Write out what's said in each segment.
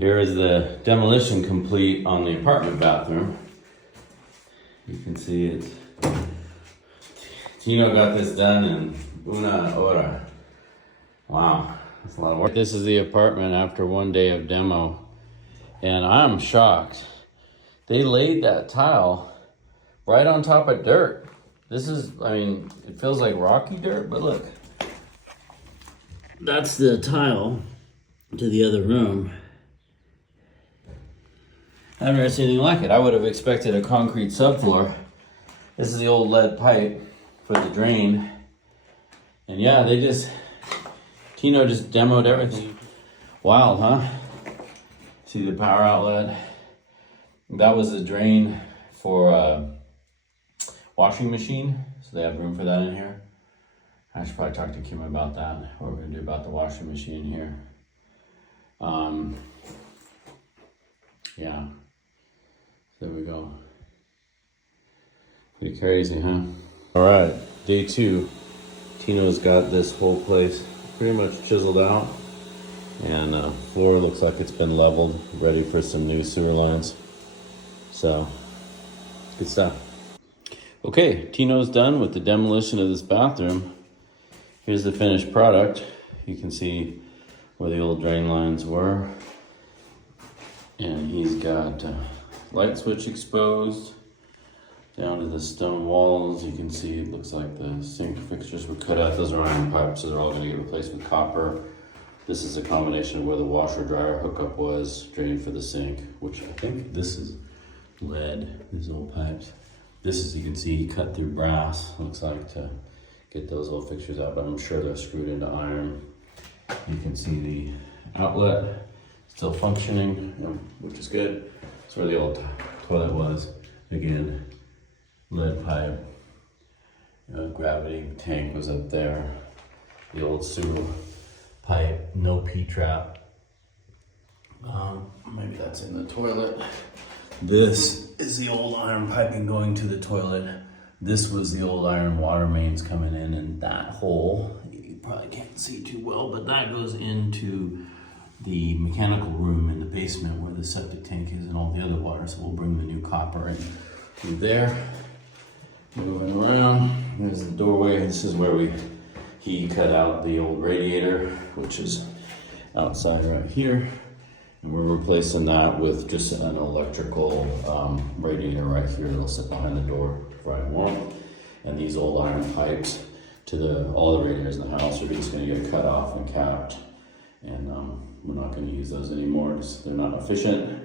Here is the demolition complete on the apartment bathroom. You can see it. Tino got this done in una hora. Wow, that's a lot of work. This is the apartment after one day of demo, and I'm shocked. They laid that tile right on top of dirt. This is, I mean, it feels like rocky dirt, but look. That's the tile to the other room. I've never seen anything like it. I would have expected a concrete subfloor. This is the old lead pipe for the drain. And yeah, Tino just demoed everything. Wild, huh? See the power outlet? That was the drain for a washing machine. So they have room for that in here. I should probably talk to Kim about that. What we're gonna do about the washing machine here. Yeah. There we go. Pretty crazy, huh? All right, day 2. Tino's got this whole place pretty much chiseled out, and floor looks like it's been leveled, ready for some new sewer lines. So, good stuff. Okay, Tino's done with the demolition of this bathroom. Here's the finished product. You can see where the old drain lines were. And he's got light switch exposed down to the stone walls. You can see it looks like the sink fixtures were cut out. Those are iron pipes, so they're all going to get replaced with copper. This is a combination of where the washer dryer hookup was, drain for the sink, which I think this is lead, these old pipes. This is, you can see, cut through brass, looks like, to get those little fixtures out, but I'm sure they're screwed into iron. You can see the outlet still functioning, which is good. That's where the old toilet was. Again, lead pipe, gravity tank was up there. The old sewer pipe, no P-trap. Maybe that's in the toilet. This is the old iron piping going to the toilet. This was the old iron water mains coming in, and that hole, you probably can't see too well, but that goes into the mechanical room in the basement where the septic tank is and all the other water. So we'll bring the new copper in through there. Moving around, there's the doorway. This is where he cut out the old radiator, which is outside right here. And we're replacing that with just an electrical radiator right here that'll sit behind the door to provide warmth. And these old iron pipes to all the radiators in the house are just gonna get cut off and capped. And we're not gonna use those anymore because they're not efficient.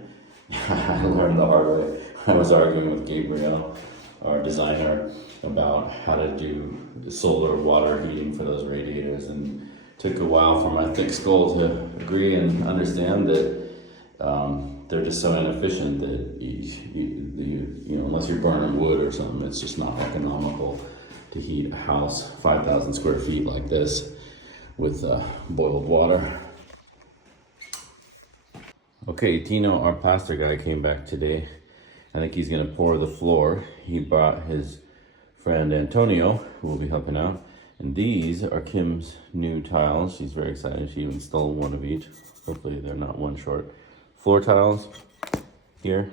I learned the hard way. I was arguing with Gabriel, our designer, about how to do solar water heating for those radiators, and took a while for my thick skull to agree and understand that they're just so inefficient that you know, unless you're burning wood or something, it's just not economical to heat a house 5,000 square feet like this with boiled water. Okay, Tino, our plaster guy, came back today. I think he's gonna pour the floor. He brought his friend Antonio, who will be helping out. And these are Kim's new tiles. She's very excited. She even stole one of each. Hopefully they're not one short. Floor tiles here,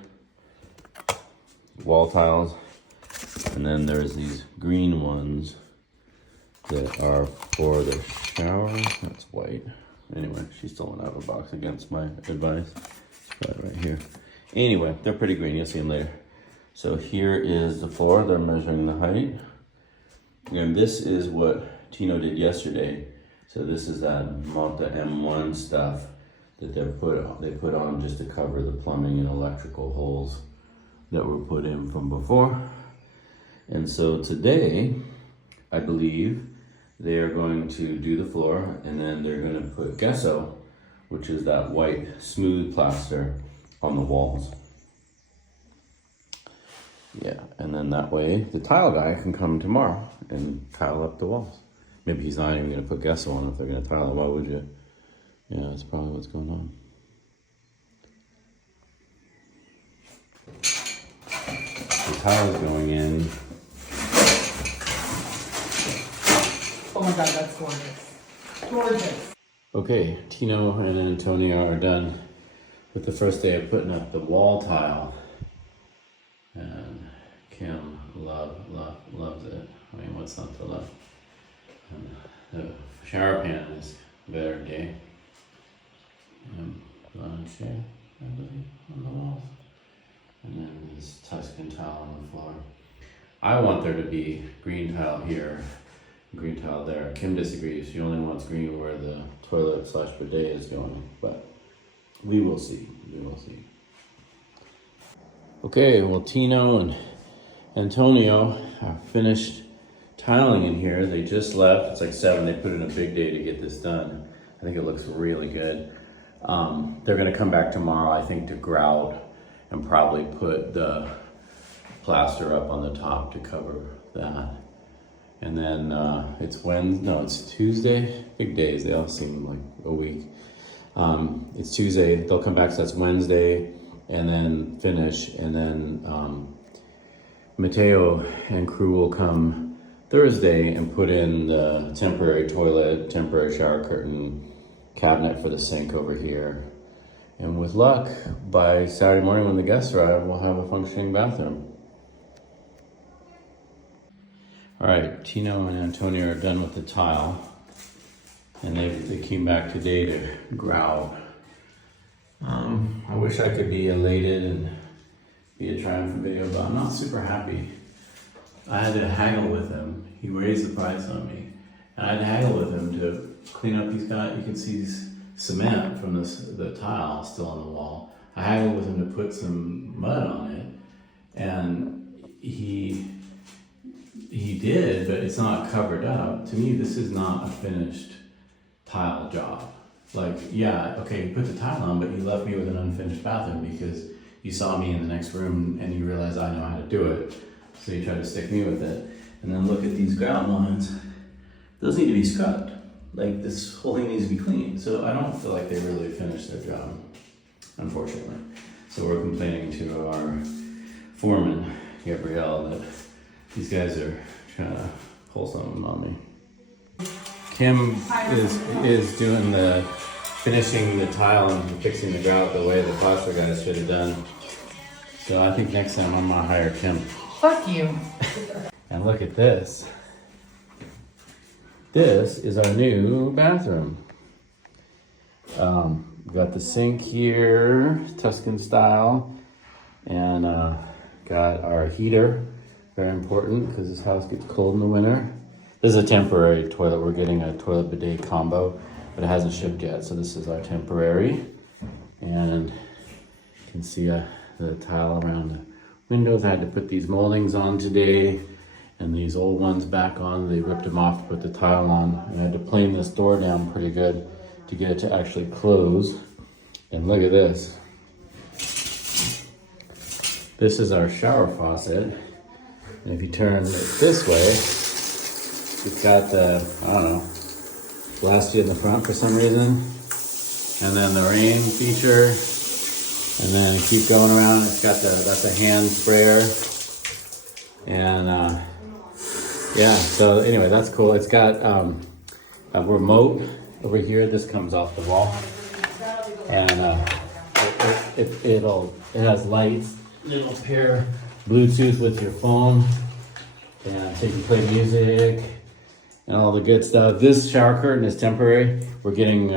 wall tiles, and then there's these green ones that are for the shower. That's white. Anyway, she stole one out of a box against my advice. Right here. Anyway, they're pretty green. You'll see them later. So here is the floor. They're measuring the height. And this is what Tino did yesterday. So this is that Malta M1 stuff that they put on just to cover the plumbing and electrical holes that were put in from before. And so today, I believe they are going to do the floor, and then they're going to put gesso, which is that white smooth plaster, on the walls. Yeah, and then that way the tile guy can come tomorrow and tile up the walls. Maybe he's not even going to put gesso on if they're going to tile it. Why would you? Yeah, that's probably what's going on. The tile's going in. Oh my God, that's gorgeous. Gorgeous. Okay, Tino and Antonio are done with the first day of putting up the wall tile. And Kim loves it. I mean, what's not to love? And the shower pan is better day. Chair, I believe, on the walls. And then this Tuscan tile on the floor. I want there to be green tile here, green tile there. Kim disagrees. She only wants green where the toilet / bidet is going, but we will see. We will see. Okay, well, Tino and Antonio have finished tiling in here. They just left. It's like 7. They put in a big day to get this done. I think it looks really good. They're gonna come back tomorrow, I think, to grout and probably put the plaster up on the top to cover that. And then it's Tuesday. Big days, they all seem like a week. It's Tuesday, they'll come back, so that's Wednesday, and then finish. And then Mateo and crew will come Thursday and put in the temporary toilet, temporary shower curtain, cabinet for the sink over here. And with luck, by Saturday morning when the guests arrive, we'll have a functioning bathroom. All right, Tino and Antonio are done with the tile. And they came back today to grout. I wish I could be elated and be a triumphant video, but I'm not super happy. I had to haggle with him. He raised the price on me. And I had to haggle with him to clean up. You can see cement from the tile still on the wall. I haggled with him to put some mud on it. And he did, but it's not covered up. To me, this is not a finished tile job. Like, yeah, okay, you put the tile on, but you left me with an unfinished bathroom because you saw me in the next room and you realized I know how to do it. So you tried to stick me with it. And then look at these grout lines. Those need to be scrubbed. Like, this whole thing needs to be cleaned. So I don't feel like they really finished their job, unfortunately. So we're complaining to our foreman, Gabrielle, that these guys are trying to pull something on me. Kim is doing finishing the tile and fixing the grout the way the plaster guys should have done. So I think next time I'm gonna hire Kim. Fuck you. And look at this. This is our new bathroom. We've got the sink here, Tuscan style, and got our heater. Very important because this house gets cold in the winter. This is a temporary toilet. We're getting a toilet bidet combo, but it hasn't shipped yet. So this is our temporary. And you can see the tile around the windows. I had to put these moldings on today and these old ones back on. They ripped them off to put the tile on. And I had to plane this door down pretty good to get it to actually close. And look at this. This is our shower faucet. And if you turn it this way, it's got the, I don't know, blasted in the front for some reason. And then the rain feature. And then keep going around. It's got that's a hand sprayer. And yeah, so anyway, that's cool. It's got a remote over here. This comes off the wall. And it has lights. It'll pair Bluetooth with your phone. And so you can play music and all the good stuff. This shower curtain is temporary. We're getting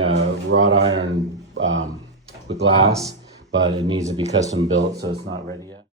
wrought iron with glass, but it needs to be custom built, so it's not ready yet.